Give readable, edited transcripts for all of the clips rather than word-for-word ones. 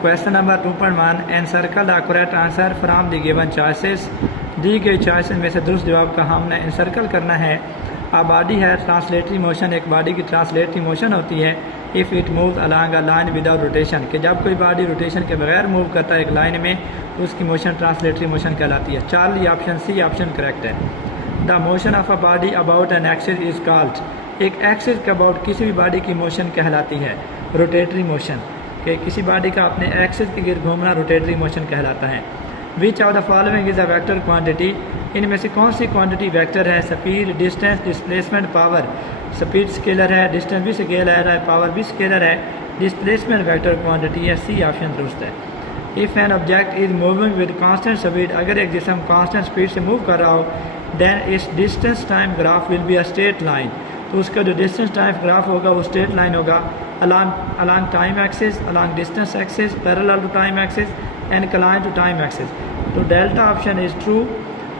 Question number 2.1 encircle the correct answer from the given choices. दी गई choices में से दुरुस्त जवाब का हमने एनसर्कल करना है। आ बॉडी है ट्रांसलेटरी मोशन, एक बॉडी की ट्रांसलेटरी मोशन होती है if it move along a line without rotation, कि जब कोई बॉडी रोटेशन के बगैर मूव करता है एक लाइन में तो उसकी मोशन ट्रांसलेटरी मोशन कहलाती है। Charlie option C option correct है। The motion of a body about an axis is called, एक एक्सिस के अबाउट किसी भी बॉडी की मोशन कहलाती है रोटेटरी मोशन, कि किसी बॉडी का अपने एक्सिस के गिर्द घूमना रोटेटरी मोशन कहलाता है। Which of the following is a vector quantity, इनमें से कौन सी क्वांटिटी वेक्टर है? Speed, distance, displacement, power. Speed scalar है, डिस्टेंस भी स्केलर है, पावर भी स्केलर है, डिस्प्लेसमेंट वेक्टर क्वांटिटी है। सी ऑप्शन दुरुस्त है। If an object is moving with constant speed, अगर एक जिसम कांस्टेंट स्पीड से मूव कर रहा हो, then it's distance time graph will be a straight line, तो उसका जो डिस्टेंस टाइम ग्राफ होगा वो स्ट्रेट लाइन होगा along time axis, along distance axis, parallel to time axis and inclined to time axis। तो delta option is true,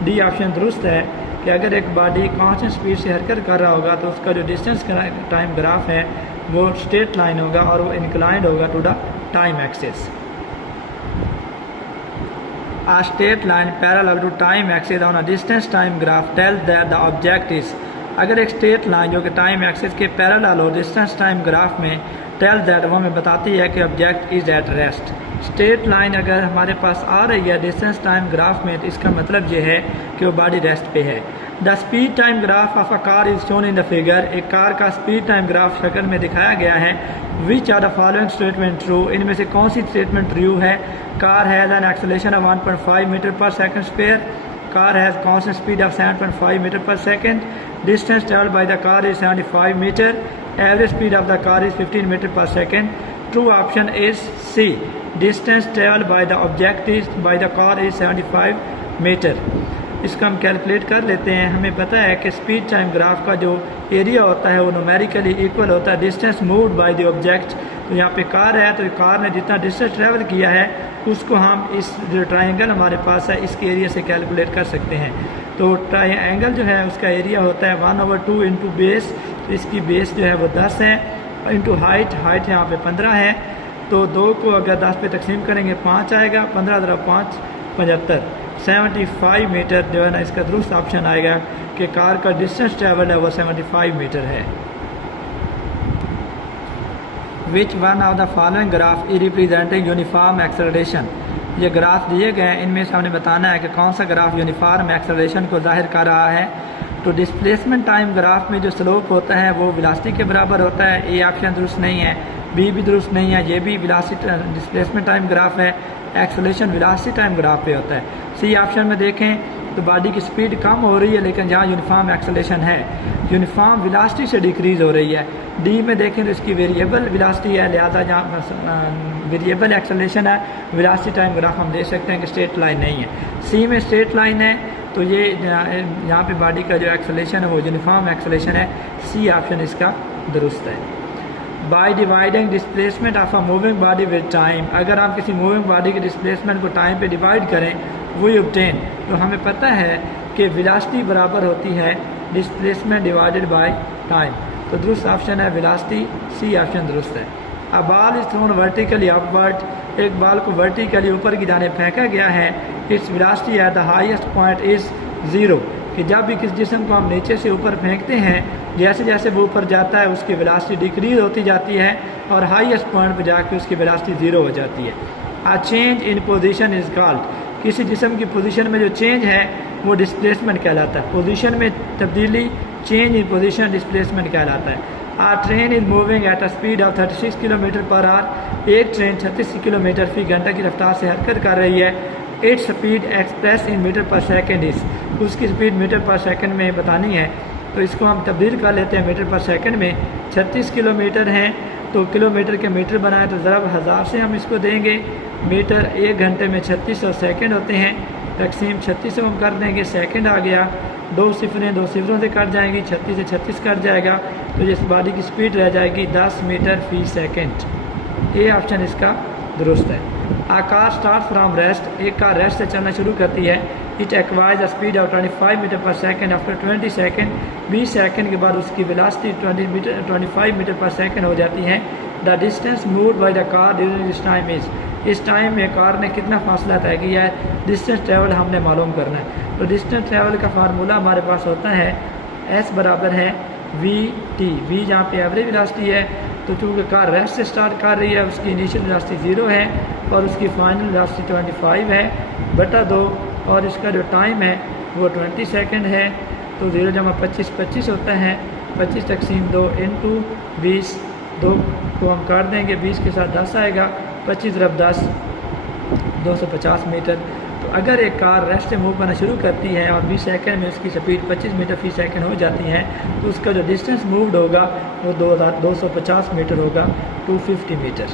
D option दुरुस्त है कि अगर एक बॉडी कांस्टेंट स्पीड से हरकत कर रहा होगा तो उसका जो डिस्टेंस टाइम ग्राफ है वो स्ट्रेट लाइन होगा और वो इंक्लाइंड होगा to the time axis. A straight line parallel to time axis on a distance time graph tells that the object is, अगर एक स्ट्रेट लाइन जो कि टाइम एक्सिस के पैरेलल हो डिस्टेंस टाइम ग्राफ में, टेल दैट वो हमें बताती है कि object is at rest. Straight line अगर हमारे पास आ रही है डिस्टेंस टाइम ग्राफ में तो इसका मतलब ये है कि वो बॉडी रेस्ट पे है। The speed time graph of a car is shown in the figure, एक कार का स्पीड टाइम ग्राफ शक्ल में दिखाया गया है। Which are the following statement true, इनमें से कौन सी स्टेटमेंट ट्रू है? Car has an acceleration of 1.5 metre per second square, car has constant speed of 7.5 meter per second, distance traveled by the car is 75 meter, average speed of the car is 15 meter per second। True option is C, distance traveled by the object is by the car is 75 meter। इसको हम calculate कर लेते हैं। हमें पता है कि speed time graph का जो एरिया होता है वो न्यूमेरिकली इक्वल होता है distance moved by the object. तो यहाँ पे कार है तो कार ने जितना डिस्टेंस ट्रैवल किया है उसको हम इस जो ट्राइंगल हमारे पास है इसके एरिया से कैलकुलेट कर सकते हैं। तो ट्राइंगल जो है उसका एरिया होता है 1/2 इंटू बेस, तो इसकी बेस जो है वो 10 है, इंटू हाइट, हाइट यहाँ पे 15 है। तो 2 को अगर 10 पे तकसीम करेंगे 5 आएगा, 15 × 5 75, 75 मीटर जो है ना इसका दुरुस्त ऑप्शन आएगा कि कार का डिस्टेंस ट्रैवल है वो 75 मीटर है। Which one of the following graph is representing uniform acceleration, ये ग्राफ दिए गए हैं इनमें से हमने बताना है कि कौन सा ग्राफ यूनिफॉर्म एक्सेलरेशन को जाहिर कर रहा है। तो डिस्प्लेसमेंट टाइम ग्राफ में जो स्लोप होता है वो वेलोसिटी के बराबर होता है। ए ऑप्शन दुरुस्त नहीं है, बी भी दुरुस्त नहीं है, ये भी वेलोसिटी डिस्प्लेसमेंट टाइम ग्राफ है, एक्सेलरेशन वेलोसिटी टाइम ग्राफ पे होता है। सी ऑप्शन में देखें तो बॉडी की स्पीड कम हो रही है लेकिन जहाँ यूनिफॉर्म एक्सेलरेशन है यूनिफॉर्म वेलोसिटी से डिक्रीज़ हो रही है। डी में देखें तो इसकी वेरिएबल वेलोसिटी है, लिहाजा जहाँ वेरिएबल एक्सेलरेशन है वेलोसिटी टाइम ग्राफ हम देख सकते हैं कि स्ट्रेट लाइन नहीं है। सी में स्ट्रेट लाइन है तो ये यहाँ पे बॉडी का जो एक्सेलरेशन है वो यूनिफॉर्म एक्सेलरेशन है। सी ऑप्शन इसका दुरुस्त है। By dividing displacement of a moving body with time, अगर आप किसी मूविंग बॉडी के डिस्प्लेसमेंट को टाइम पे डिवाइड करें वो ऑब्टेन, तो हमें पता है कि वेलोसिटी बराबर होती है डिस्प्लेसमेंट डिवाइडेड बाय टाइम। तो दुरुस्त ऑप्शन है वेलोसिटी, सी ऑप्शन दुरुस्त है। A ball is thrown vertically upward, एक बॉल को वर्टिकली ऊपर की जाने फेंका गया है। Its velocity at the highest point is 0, कि जब भी किस जिस्म को हम नीचे से ऊपर फेंकते हैं जैसे जैसे वो ऊपर जाता है उसकी वेलोसिटी डिक्रीज होती जाती है और हाईएस्ट पॉइंट पर जाके उसकी वेलोसिटी 0 हो जाती है। A change in position is called, किसी जिस्म की पोजीशन में जो चेंज है वो डिस्प्लेसमेंट कहलाता है। पोजीशन में तब्दीली चेंज इन पोजीशन डिस्प्लेसमेंट कहलाता है। A train is moving at a speed of 36 kilometre per hour, एक ट्रेन 36 किलोमीटर फी घंटा की रफ्तार से हरकत कर रही है। It's speed express in metre per second is, उसकी स्पीड मीटर पर सेकेंड में बतानी है तो इसको हम तब्दील कर लेते हैं मीटर पर सेकेंड में। 36 किलोमीटर हैं तो किलोमीटर के मीटर बनाए तो ज़रब 1000 से हम इसको देंगे। मीटर 1 घंटे में 3600 सेकेंड होते हैं, तकसीम 36 से हम कर देंगे, सेकेंड आ गया। 2 सिफरें 2 सिफरों से कट जाएंगी, 36 से 36 कट जाएगा तो इस बॉडी की स्पीड रह जाएगी 10 मीटर फी सेकेंड। ये ऑप्शन इसका दुरुस्त है। A car start from rest, एक कार रेस्ट से चलना शुरू करती है। It acquires a speed of 25 metre per second after 20 second, 20 second के बाद उसकी वेलोसिटी 25 मीटर पर सेकेंड हो जाती है। The distance moved by the car during this time is, इस टाइम में कार ने कितना फासला तय किया है, डिस्टेंस ट्रेवल हमने मालूम करना है। तो डिस्टेंस ट्रेवल का फार्मूला हमारे पास होता है एस बराबर है वी टी, वी जहाँ पे एवरेज वेलोसिटी है, तो चूँकि कार रेस्ट से स्टार्ट कर रही है उसकी इनिशियल वेलोसिटी 0 है और उसकी फाइनल वेलोसिटी 25 है बटा 2, और इसका जो टाइम है वो 20 सेकंड है। तो 0 जमा 25 25 होता है, 25 तकसीम 2 इंटू 20, 2 को हम काट देंगे, 20 के साथ 10 आएगा, 25 × 10 250 मीटर। तो अगर एक कार रेस्ट से मूव करना शुरू करती है और 20 सेकंड में उसकी स्पीड 25 मीटर फी सेकंड हो जाती है तो उसका जो डिस्टेंस मूव्ड होगा वो 2250 मीटर होगा, 250 मीटर।